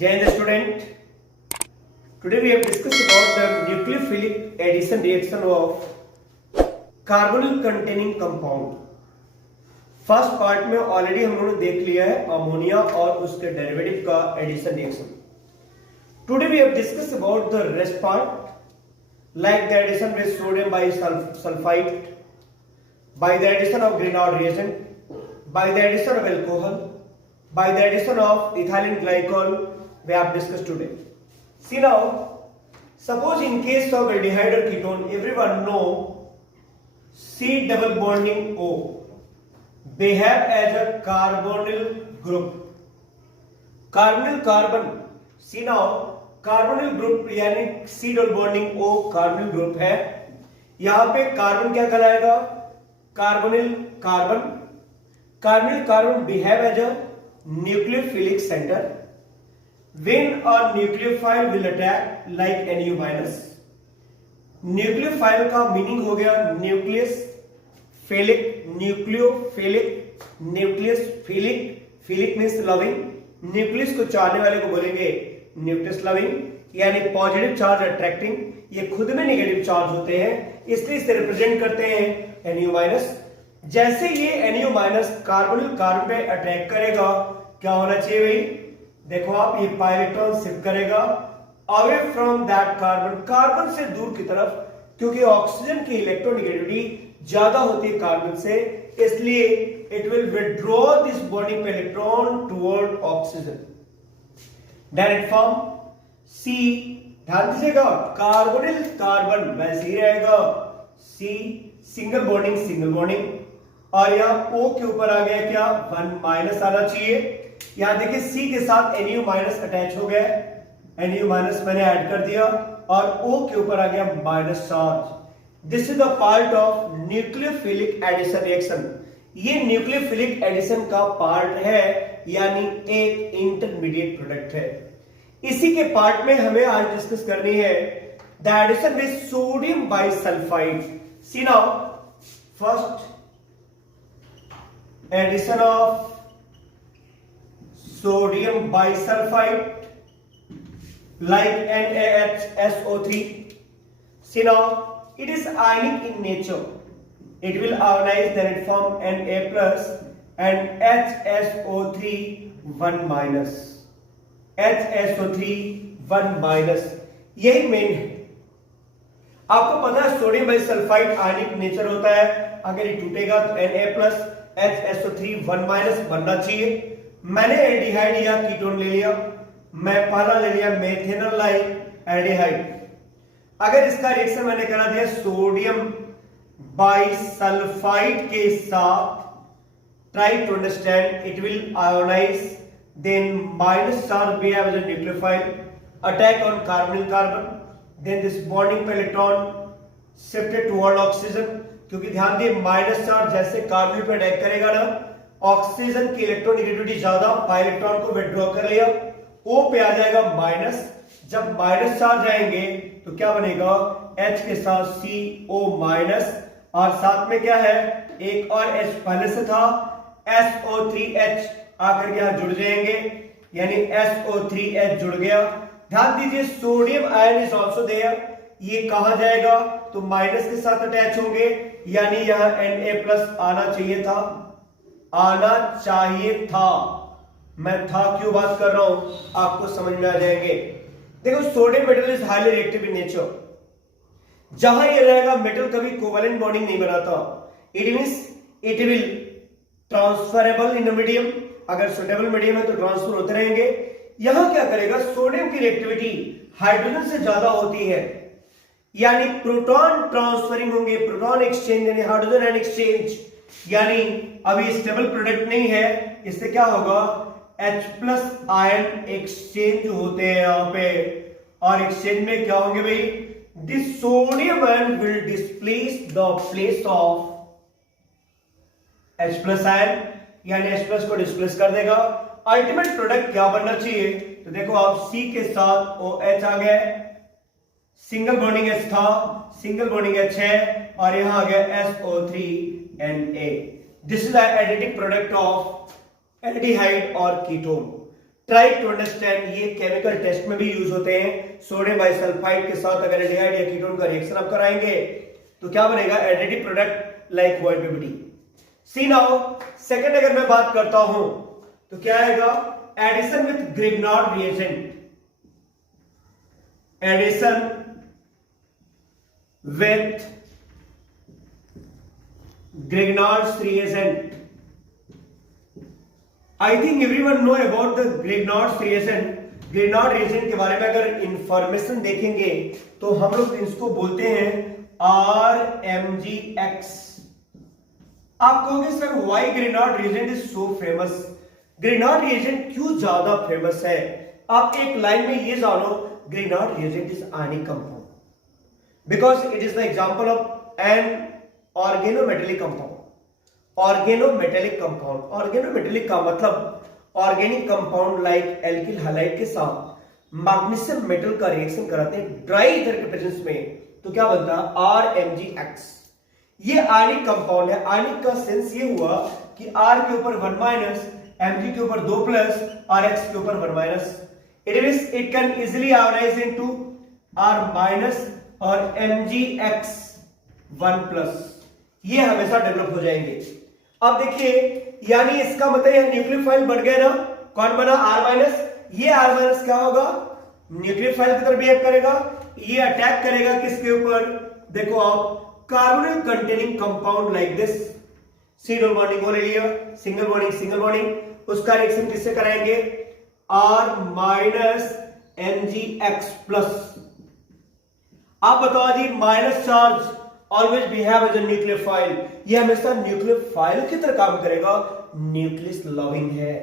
Jai the student. Today we have discussed about the nucleophilic addition reaction of carbonyl containing compound. First part में already हम लोगों ने देख लिया है अमोनिया और उसके डेरिवेटिव का addition reaction. Today we have discussed about the rest part like the addition with sodium bisulfide, by the addition of Grignard reagent, by the addition of alcohol, by the addition of ethylene glycol we have discussed today. See now, suppose in case of aldehyde or ketone, everyone know C double bonding O behave as a carbonyl group. Carbonyl carbon. See now, carbonyl group यानी C double bonding O carbonyl group है. यहाँ पे carbon क्या कहलाएगा? Carbonyl carbon. Carbonyl carbon behave as a nucleophilic center. When a nucleophile will attack like Nu minus. Nucleophile का meaning हो गया nucleus philic, nucleophilic, nucleus philic, philic means loving, nucleus को चाहने वाले को बोलेंगे न्यूक्लियस लविंग, यानी पॉजिटिव चार्ज अट्रैक्टिंग. ये खुद में नेगेटिव चार्ज होते हैं, इसलिए इसे रिप्रेजेंट करते हैं Nu माइनस. जैसे ये Nu माइनस कार्बोनिल कार्बन पे अटैक करेगा, क्या होना चाहिए भाई? देखो आप, ये पाई इलेक्ट्रॉन शिफ्ट करेगा away from that carbon, carbon से दूर की तरफ, क्योंकि ऑक्सीजन की इलेक्ट्रोनेगेटिविटी ज्यादा होती है कार्बन से, इसलिए it will withdraw this bonding electron toward oxygen. Direct form C, ध्यान दीजिएगा, कार्बोनिल कार्बन वैसे ही रहेगा C सिंगल बॉन्डिंग, और यहाँ O के ऊपर आ गया क्या 1 माइनस आना चाहिए. यहाँ देखिए C के साथ Nu माइनस अटैच हो गया, Nu माइनस मैंने ऐड कर दिया और O के ऊपर आ गया minus charge. This is the part of nucleophilic addition reaction. ये न्यूक्लियोफिलिक एडिशन का पार्ट है, यानी एक इंटरमीडिएट प्रोडक्ट है. इसी के पार्ट में हमें आज डिस्कस करनी है the addition with sodium bisulfide. See now, first addition of sodium bisulfite like NaHSO3. See now, it is ionic in nature. It will ionize, then it form Na plus and HSO3 1 minus. HSO3 1 minus. यही main है. आपको पता है sodium bisulphide आयनिक nature होता है, अगर ये टूटेगा तो Na प्लस HSO3 1 माइनस बनना चाहिए. मैंने एल्डिहाइड या कीटोन ले लिया, मैं पहला ले लिया मेथेनॉल एल्डिहाइड. अगर इसका रिएक्शन मैंने करा दिया सोडियम बाइसल्फाइड के साथ, try to understand, it will ionize, then minus charge behave as a nucleophile, attack on carbonyl carbon, then this bonding पे इलेक्ट्रॉन शिफ्टेड टुवर्ड ऑक्सीजन, क्योंकि ध्यान दिए माइनस चार्ज जैसे कार्बन पे अटैक करेगा ना, ऑक्सीजन की इलेक्ट्रोनेगेटिविटी ज्यादा, पाई इलेक्ट्रॉन को विथड्रॉ कर लिया, O पे आ जाएगा माइनस. जब माइनस चार्ज आएंगे तो क्या बनेगा, H के साथ CO माइनस, और साथ में क्या है, एक और H पहले से था, SO3H आकर के यहां जुड़ जाएंगे, यानी SO3H जुड़ गया. ध्यान दीजिए sodium ion is also there, ये कहा जाएगा तो माइनस के साथ अटैच होंगे, यानी यहां Na प्लस आना चाहिए था, मैं था क्यों बात कर रहा हूं आपको समझ में आ जाएंगे. देखो sodium metal is highly reactive in nature. जहां ये रहेगा मेटल कभी कोवेलेंट बॉन्डिंग नहीं बनाता, it means it will transferable in medium. अगर सुटेबल मीडियम है तो ट्रांसफर होते रहेंगे. यहां क्या करेगा, सोडियम की रिएक्टिविटी हाइड्रोजन से ज्यादा होती है, यानी प्रोटॉन ट्रांसफरिंग होंगे, प्रोटॉन एक्सचेंज यानी हाइड्रोजन आयन एक्सचेंज, यानी अभी स्टेबल प्रोडक्ट नहीं है. इससे क्या होगा, H प्लस आयन एक्सचेंज होते हैं यहां पे, और एक्सचेंज में क्या होंगे भाई, this sodium ion will displace the place of H plus ion, यानी H प्लस को डिस्प्लेस कर देगा. अल्टीमेट प्रोडक्ट क्या बनना चाहिए, तो देखो आप C के साथ OH आ गया, सिंगल बॉन्डिंग H था, सिंगल बॉन्डिंग H है, और यहां आ गया SO3Na. This is the additive product of aldehyde और कीटोन. ट्राई टू अंडरस्टैंड, ये केमिकल टेस्ट में भी यूज होते हैं। सोडियम बाइसल्फाइड के साथ अगर एल्डिहाइड या कीटोन का रिएक्शन आप कराएंगे तो क्या बनेगा, additive product like YPBT। See now second अगर मैं बात करता हूं तो क्या आएगा, addition with Grignard reagent, addition with Grignard reagent. I think everyone know about the Grignard reagent. Grignard reagent के बारे में अगर इंफॉर्मेशन देखेंगे तो हम लोग इसको बोलते हैं RMGX। आप कहोगे sir why Grignard reagent is so famous, Grignard reagent क्यों ज्यादा फेमस है? आप एक लाइन में ये जानो, Grignard reagent is ionic compound because it is the example of an organometallic compound. Organometallic compound, organometallic का मतलब organic compound like alkyl halide के साथ मैग्नीशियम मेटल का रिएक्शन कराते हैं ड्राई ईथर के प्रेजेंस में, तो क्या बनता है RMGX। ये आयनिक कंपाउंड है। आयनिक का सेंस ये हुआ कि R के ऊपर 1 माइनस, Mg के ऊपर 2 प्लस और X के ऊपर 1 minus. It can easily ionize into R minus और MgX 1 प्लस। ये हमेशा डेवलप हो जाएंगे। अब देखिए, यानी इसका मतलब यह न्यूक्लियोफाइल बढ़ गया ना, कौन बना R माइनस। ये R माइनस क्या होगा, न्यूक्लियोफाइल की तरफ बिहेव करेगा, ये अटैक करेगा किसके ऊपर, देखो आप, carbonyl containing compound like this. C double bonding हो रही है, सिंगल बॉन्डिंग, उसका रिएक्शन किससे कराएंगे, R माइनस MgX प्लस। आप बताओ जी, minus charge always behave as a nucleophile, ये हमेशा न्यूक्लियोफाइल की तरह काम करेगा, न्यूक्लियस लविंग है।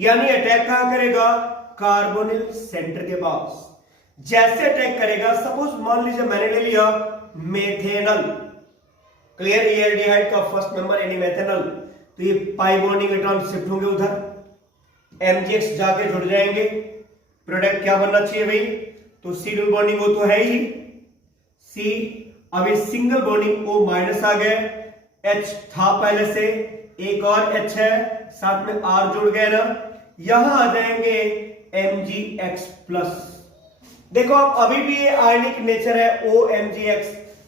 यानी अटैक कहां करेगा, कार्बोनिल सेंटर के पास। जैसे अटैक करेगा, सपोज मान लीजिए मैंने ले लिया मेथेनल, क्लियर, एल्डिहाइड का फर्स्ट मेंबर यानी मेथेनल, तो ये पाई बॉन्डिंग इलेक्ट्रॉन शिफ्ट होंगे उधर, MgX जाके जुड़ जाएंगे, प्रोडक्ट क्या बनना चाहिए भाई, तो सी डबल बॉन्डिंग O तो है ही, सी, अब ये सिंगल बॉन्डिंग O माइनस आ गए, H था पहले से, एक और H है, साथ में R जुड़ गए ना, यहां आ जाएंगे MgX प्लस। देखो आप, अभी भी ये आयनिक नेचर है OMgX।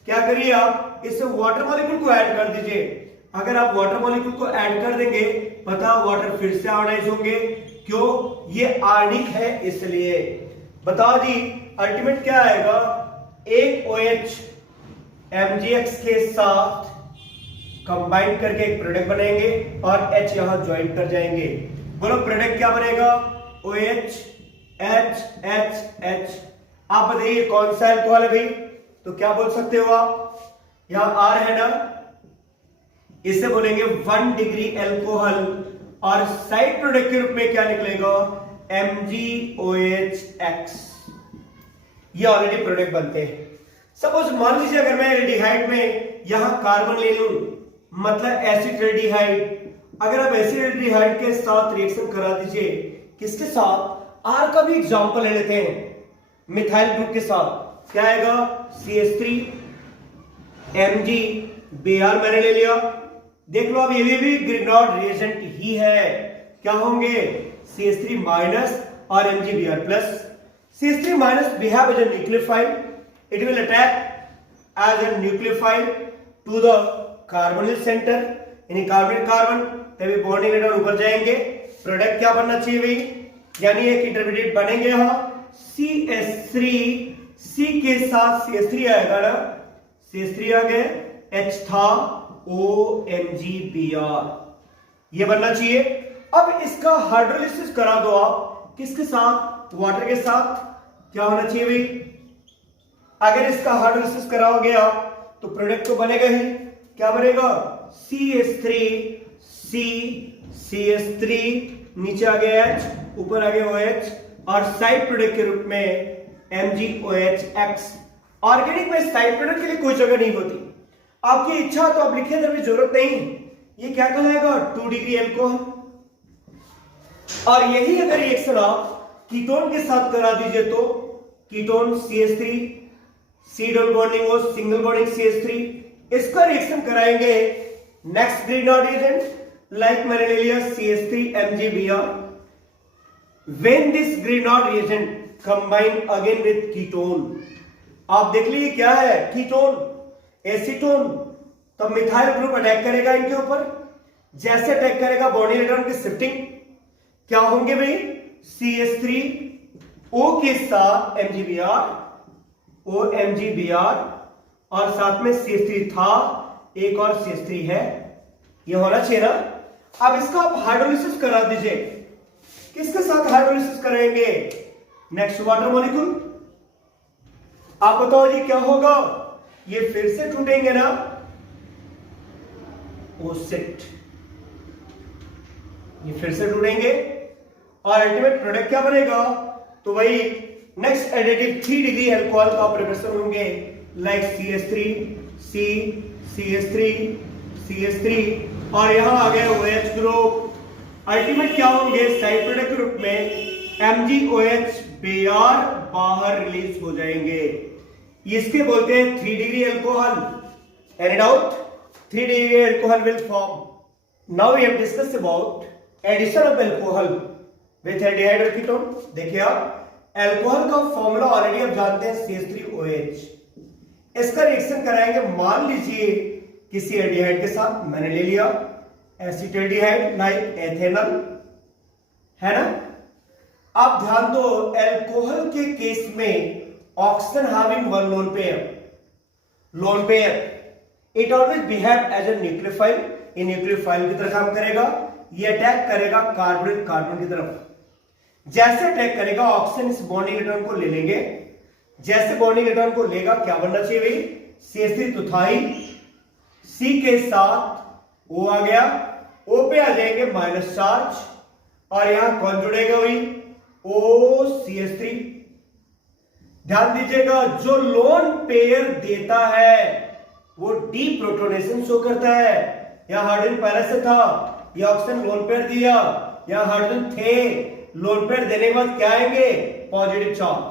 क्या करिए आप, इसे वाटर मॉलिक्यूल को ऐड कर दीजिए। अगर आप वाटर मॉलिक्यूल को ऐड कर देंगे, पता वाटर फिर से आयोनाइज होंगे, क्यों, ये आयनिक है इसलिए। बताओ जी, अल्टीमेट क्या आएगा, एक OH MgX के साथ कंबाइन करके एक प्रोडक्ट बनेंगे और H यहां ज्वाइन कर जाएंगे। बोलो प्रोडक्ट क्या बनेगा, OH H। आप बताइए कौन सा अल्कोहल है भाई, तो क्या बोल सकते हो आप, यहां R है ना, इसे बोलेंगे 1 डिग्री अल्कोहल, और साइड प्रोडक्ट के रूप में क्या निकलेगा, MgOH। ये ऑलरेडी प्रोडक्ट बनते हैं। सपोज मान लीजिए अगर मैं एल्डिहाइड में यहां कार्बन ले लूं, मतलब एसिड एल्डिहाइड, अगर आप एसिड एल्डिहाइड के साथ रिएक्शन करा दीजिए, किसके साथ, R का भी एग्जांपल ले लेते हैं, मिथाइल ग्रुप के साथ, क्या आएगा, CH3 MgBr मैंने ले लिया। देख लो अब ये भी ग्रिग्नार्ड रिएजेंट ही है, क्या होंगे, CH3 माइनस और MgBr plus. CH3 minus behave as a nucleophile, it will attack as a nucleophile to the carbonyl center, यानी कार्बन कार्बन, तभी बॉन्डिंग इलेक्ट्रॉन ऊपर जाएंगे, प्रोडक्ट क्या बनना चाहिए भाई, यानी एक इंटरमीडिएट बनेंगे यहां CH3, C के साथ CH3 आएगा ना, CH3 आ गए, H था OMgBr, ये बनना चाहिए। अब इसका हाइड्रोलिसिस करा दो आप, किसके साथ, वाटर के साथ, क्या होना चाहिए भाई, अगर इसका हाइड्रोलिसिस कराओगे आप तो प्रोडक्ट तो बनेगा ही, क्या बनेगा, CH3 C, CH3 नीचे आ गया H, ऊपर आ गया OH, और साइड प्रोडक्ट के रूप में MgOH। ऑर्गेनिक में साइड प्रोडक्ट के लिए कोई जगह नहीं होती, आपकी इच्छा तो आप लिखे देने की जरूरत नहीं। ये क्या कहलाएगा, 2 डिग्री अल्कोहल। और यही अगर रिएक्शन आप कीटोन के साथ करा दीजिए तो ketone CH3, C double bonding O, single bonding CH3, इसका रिएक्शन कराएंगे नेक्स्ट ग्रिग्नार्ड रिएजेंट, लाइक मैंने ले लिया CH3 MgBr, when this Grignard reagent combine again with ketone, आप देख लीजिए क्या है, कीटोन, एसीटोन, तो मिथाइल ग्रुप अटैक करेगा इनके ऊपर। जैसे अटैक करेगा बॉन्डिंग इलेक्ट्रॉन की शिफ्टिंग क्या होंगे भाई, CH3O के साथ MgBr, OMgBr, और साथ में CH3 था, एक और CH3 है, ये होना चाहिए ना। अब इसका आप हाइड्रोलिसिस करा दीजिए, किसके साथ हाइड्रोलिसिस करेंगे, नेक्स्ट वाटर मॉलिक्यूल। आप बताओ जी क्या होगा, ये फिर से टूटेंगे ना, ओसेट, ये फिर से टूटेंगे और अल्टीमेट प्रोडक्ट क्या बनेगा, तो वही नेक्स्ट एडिटिव 3 डिग्री अल्कोहल का प्रिपरेशन होंगे, like CH3, C, CH3, CH3, और यहां आ गया OH ग्रुप। अल्टीमेट क्या होंगे, साइड प्रोडक्ट के रूप में MgOH Br बाहर रिलीज हो जाएंगे। इसके बोलते हैं 3 degree alcohol. Any doubt, 3 degree alcohol will form. Now we have discuss about addition of alcohol with aldehyde और कीटोन। देखिए आप, अल्कोहल का फॉर्मूला ऑलरेडी आप जानते हैं, CH3OH। इसका रिएक्शन कराएंगे, मान लीजिए किसी एल्डिहाइड के साथ, मैंने ले लिया एसिटाल्डिहाइड लाइक एथेनॉल, है ना। आप ध्यान दो, अल्कोहल के केस में oxygen having one lone pair, it always behave as a nucleophile, ये न्यूक्लियोफाइल की तरह काम करेगा, ये अटैक करेगा कार्बन की तरफ। जैसे अटैक करेगा ऑक्सीजन इस बॉन्डिंग इलेक्ट्रॉन को ले लेंगे, जैसे बॉन्डिंग इलेक्ट्रॉन को लेगा क्या बनना चाहिए भाई, CH3 तो था ही, C के साथ O आ गया, O पे आ जाएंगे माइनस चार्ज, और यहां कौन जुड़ेगा भाई, OCH3। ध्यान दीजिएगा, जो लोन पेयर देता है वो डीप्रोटोनेशन शो करता है। यहां हाइड्रोजन पहले से था, यह ऑक्सीजन लोन पेयर दिया, यहां हाइड्रोजन थे, लोन पेयर देने के बाद क्या आएंगे, पॉजिटिव चार्ज।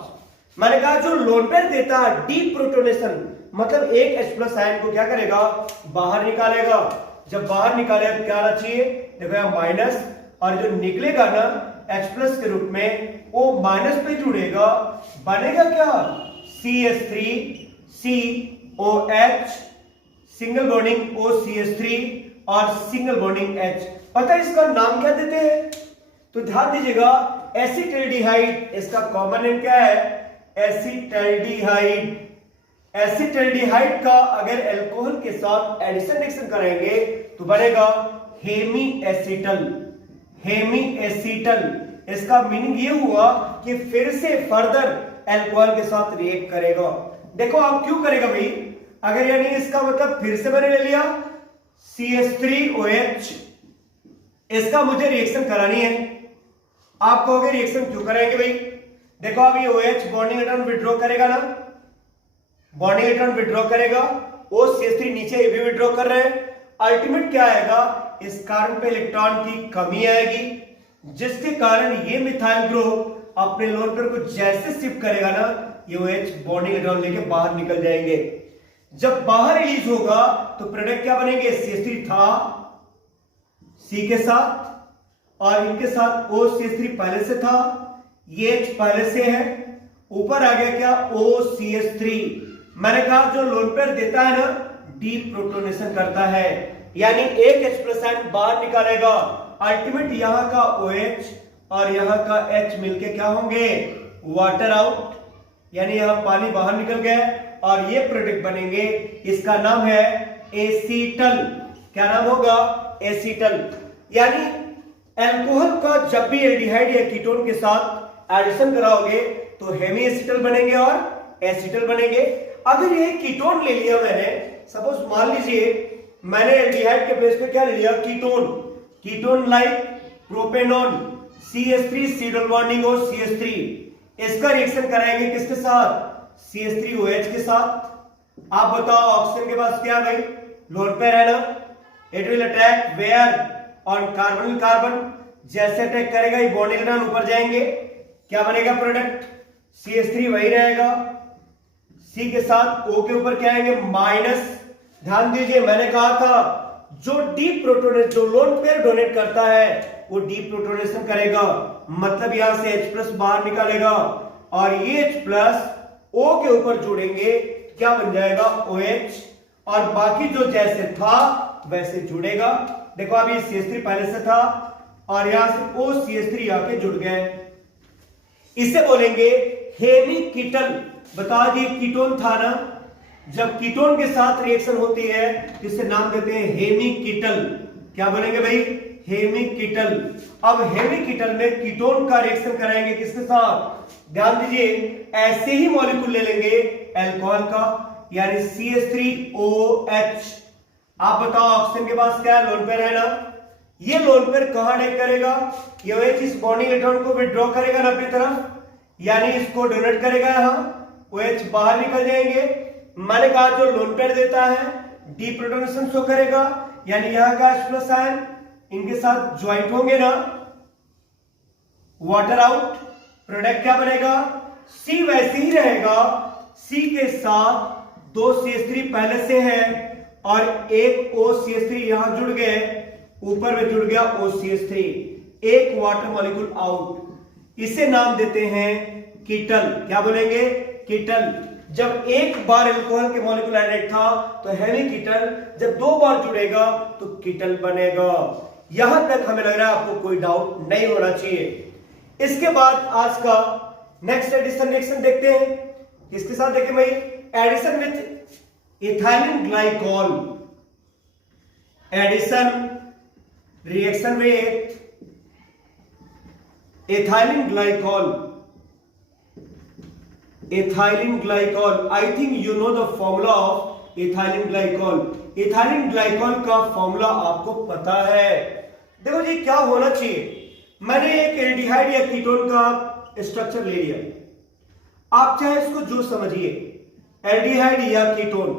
मैंने कहा जो लोन पेयर देता है डीप्रोटोनेशन, मतलब एक H+ आयन को क्या करेगा, बाहर निकालेगा। जब बाहर निकालेगा क्या आना चाहिए, देखो यहां माइनस, और जो निकलेगा ना H+ के रूप में, वो माइनस पे जुड़ेगा, बनेगा क्या, CH3COH, सिंगल बॉन्डिंग OCH3 और सिंगल बॉन्डिंग H। पता है इसका नाम क्या देते हैं, तो ध्यान दीजिएगा, एसिटाल्डिहाइड, इसका कॉमन नेम क्या है, एसिटाल्डिहाइड। एसिटाल्डिहाइड का अगर अल्कोहल के साथ एडिशन रिएक्शन करेंगे तो बनेगा हेमी एसीटल। इसका मीनिंग ये हुआ कि फिर से फर्दर अल्कोहल के साथ रिएक्ट करेगा। देखो आप क्यों करेगा भाई, अगर यानी इसका मतलब फिर से मैंने ले लिया CH3OH, इसका मुझे रिएक्शन करानी है। आप कहोगे रिएक्शन क्यों कराएंगे भाई, देखो अब ये OH बॉन्डिंग इलेक्ट्रॉन विड्रॉ करेगा ना, बॉन्डिंग इलेक्ट्रॉन विड्रॉ करेगा, वो CH3 नीचे ये भी विड्रॉ कर रहे हैं। अल्टीमेट क्या आएगा, इस कार्बन पे इलेक्ट्रॉन की कमी आएगी, जिसके कारण ये मिथाइल ग्रुप अपने लोन पेयर को जैसे शिफ्ट करेगा ना, ये OH बॉन्डिंग इलेक्ट्रॉन लेके बाहर निकल जाएंगे। जब बाहर रिलीज होगा तो प्रोडक्ट क्या बनेंगे, CH3 था C के साथ, और इनके साथ OCH3 पहले से था, ये H पहले से है, ऊपर आ गया क्या, OCH3। मैंने कहा जो लोन पेयर देता है ना, डीप्रोटोनेशन करता है, यानी एक H+ आयन बाहर निकालेगा। अल्टीमेट यहां का OH और यहां का H मिलके क्या होंगे, वाटर आउट, यानी यहां पानी बाहर निकल गया, और ये प्रोडक्ट बनेंगे, इसका नाम है एसीटल। क्या नाम होगा, एसीटल। यानी अल्कोहल का जब भी एल्डिहाइड या कीटोन के साथ एडिशन कराओगे तो हेमी एसीटल बनेंगे और एसीटल बनेंगे। अगर ये कीटोन ले लिया मैंने, सपोज मान लीजिए मैंने एल्डिहाइड के प्लेस पे क्या ले लिया, ketone like propanone, CH3 C double bonding और CH3, इसका रिएक्शन कराएंगे किसके साथ, CH3OH के साथ। आप बताओ ऑक्सीजन के पास क्या भाई, लोन पेयर है ना, it will attack where, on carbon carbon. जैसे अटैक करेगा ये बॉन्डिंग इलेक्ट्रॉन ऊपर जाएंगे, क्या बनेगा प्रोडक्ट, CH3 वही रहेगा, C के साथ O के ऊपर क्या आएंगे, माइनस। ध्यान दीजिए मैंने कहा था जो जो लोन पेयर डोनेट करता है वो डीप्रोटोनेशन करेगा, मतलब यहां से H+ बाहर निकालेगा और ये H+ O के ऊपर जोड़ेंगे, क्या बन जाएगा OH, और बाकी जो जैसे था वैसे जुड़ेगा। देखो अभी CH3 पहले से था और यहां से OCH3 आके जुड़ गए, इसे बोलेंगे हेमिकीटल। बता दिए कीटोन था ना, जब कीटोन के साथ रिएक्शन होती है तो इसे नाम देते हैं हेमिकीटल। क्या बोलेंगे भाई, हेमिकीटल। अब हेमिकीटल में कीटोन का रिएक्शन कराएंगे किसके साथ, ध्यान दीजिए, ऐसे ही मॉलिक्यूल ले लेंगे अल्कोहल का, यानी CH3OH। आप बताओ ऑक्सीजन के पास क्या है, लोन पेयर है ना, ये लोन पेयर कहां अटैक करेगा, ये OH इस बॉन्डिंग इलेक्ट्रॉन को विड्रॉ करेगा ना अपनी तरफ, यानी इसको डोनेट करेगा, यहां OH बाहर निकल जाएंगे। मैंने कहा जो लोन पेयर देता है डीप्रोटोनेशन शो करेगा, यानी यहां का H+ आयन इनके साथ ज्वाइंट होंगे ना, वाटर आउट, प्रोडक्ट क्या बनेगा, C वैसे ही रहेगा, C के साथ 2 CH3 पहले से है और एक OCH3 यहां जुड़ गए, ऊपर में जुड़ गया OCH3, एक वाटर मॉलिक्यूल आउट, इसे नाम देते हैं कीटल। क्या बोलेंगे, कीटल। जब एक बार अल्कोहल के मॉलिक्यूल एडेड था तो हेमिकीटल, जब 2 बार जुड़ेगा तो कीटल बनेगा। यहां तक हमें लग रहा है आपको कोई डाउट नहीं होना चाहिए। इसके बाद आज का नेक्स्ट एडिशन रिएक्शन देखते हैं, किसके साथ देखें भाई, addition with ethylene glycol, addition reaction with ethylene glycol, ethylene glycol. I think you know the formula of ethylene glycol. Ethylene glycol का फॉर्मूला आपको पता है। देखो जी क्या होना चाहिए, मैंने एक एल्डिहाइड या कीटोन का स्ट्रक्चर ले लिया, आप चाहे इसको जो समझिए, एल्डिहाइड या कीटोन,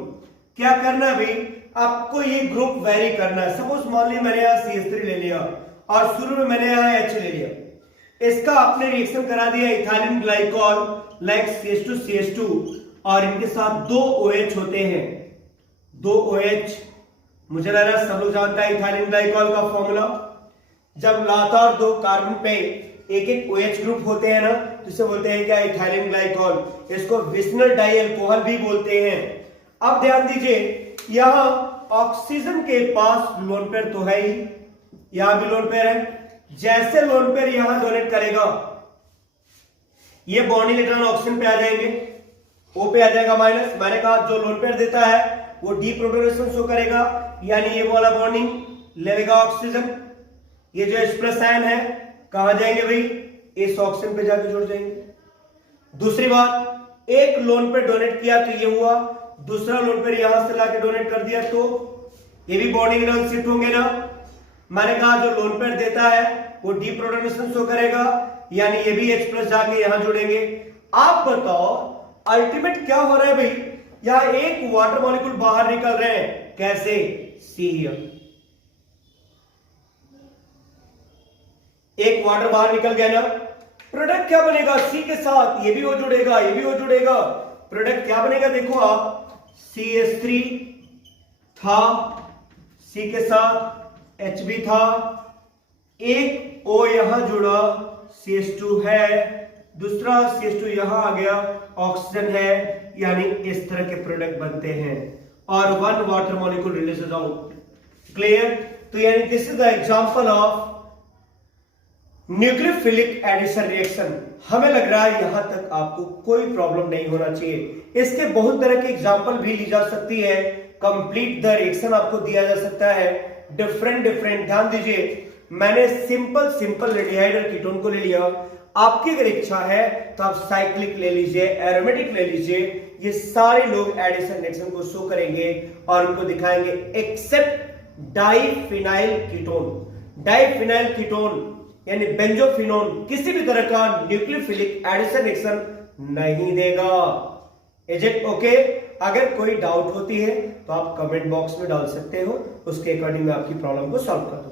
क्या करना है भाई, आपको ये ग्रुप वेरी करना है। सपोज मान लीजिए मैंने यहाँ CH3 ले लिया और शुरू में मैंने यहाँ H ले लिया, इसका आपने रिएक्शन करा दिया इथाइलिन ग्लाइकॉल लाइक CH2 और इनके साथ 2 OH होते हैं, 2 OH। मुझे लग रहा है सब लोग जानता है इथाइलिन ग्लाइकॉल का फॉर्मूला, जब लगातार 2 कार्बन पे एक एक OH ग्रुप होते हैं ना, तो इसे बोलते हैं क्या, इथाइलिन ग्लाइकॉल। इसको विस्नल डाई अल्कोहल भी बोलते हैं। अब ध्यान दीजिए, यहां ऑक्सीजन के पास लोन पेयर तो है ही, यहां भी लोन पेयर है, जैसे लोन पेयर यहां डोनेट करेगा, ये बॉन्डिंग इलेक्ट्रॉन ऑक्सीजन पे आ जाएंगे, O पे आ जाएगा माइनस। मैंने कहा जो लोन पेयर देता है वो डीप्रोटोनेशन शो करेगा, यानी ये वाला बॉन्डिंग ले लेगा ऑक्सीजन, ये जो H+ आयन है कहां जाएंगे भाई, इस ऑक्सीजन पे जाके जुड़ जाएंगे। दूसरी बात, एक लोन पेयर डोनेट किया तो ये हुआ, दूसरा लोन पेयर यहां से लाके डोनेट कर दिया तो ये भी बॉन्डिंग इलेक्ट्रॉन शिफ्ट होंगे ना। मैंने कहा जो लोन पेयर देता है वो डीप्रोटोनेशन शो करेगा, यानी ये भी H+ जाके यहां जुड़ेंगे। आप बताओ अल्टीमेट क्या हो रहा है भाई, यहां एक वाटर मॉलिक्यूल बाहर निकल रहे हैं, कैसे, सी हियर, एक वाटर बाहर निकल गया ना, प्रोडक्ट क्या बनेगा, C के साथ ये भी हो जुड़ेगा, ये भी हो जुड़ेगा, प्रोडक्ट क्या बनेगा, देखो आप, CH3 था, C के साथ H भी था, एक O यहां जुड़ा, CH2 है, दूसरा CH2 यहां आ गया, ऑक्सीजन है, यानी इस तरह के प्रोडक्ट बनते हैं और 1 water molecule releases out. Clear? तो यानी this is the example of nucleophilic addition reaction. हमें लग रहा है यहां तक आपको कोई प्रॉब्लम नहीं होना चाहिए। इसके बहुत तरह के एग्जांपल भी ली जा सकती है, कंप्लीट द रिएक्शन आपको दिया जा सकता है, डिफरेंट। ध्यान दीजिए, मैंने सिंपल एल्डिहाइड और कीटोन को ले लिया, आपकी अगर इच्छा है तो आप साइक्लिक ले लीजिए, एरोमेटिक ले लीजिए, ये सारे लोग एडिशन रिएक्शन को शो करेंगे और उनको दिखाएंगे except diphenyl ketone. Diphenyl ketone यानी बेंजोफिनोन किसी भी तरह का न्यूक्लियोफिलिक एडिशन रिएक्शन नहीं देगा। Is it okay? अगर कोई डाउट होती है तो आप कमेंट बॉक्स में डाल सकते हो, उसके अकॉर्डिंग मैं आपकी प्रॉब्लम को सॉल्व कर दूंगा।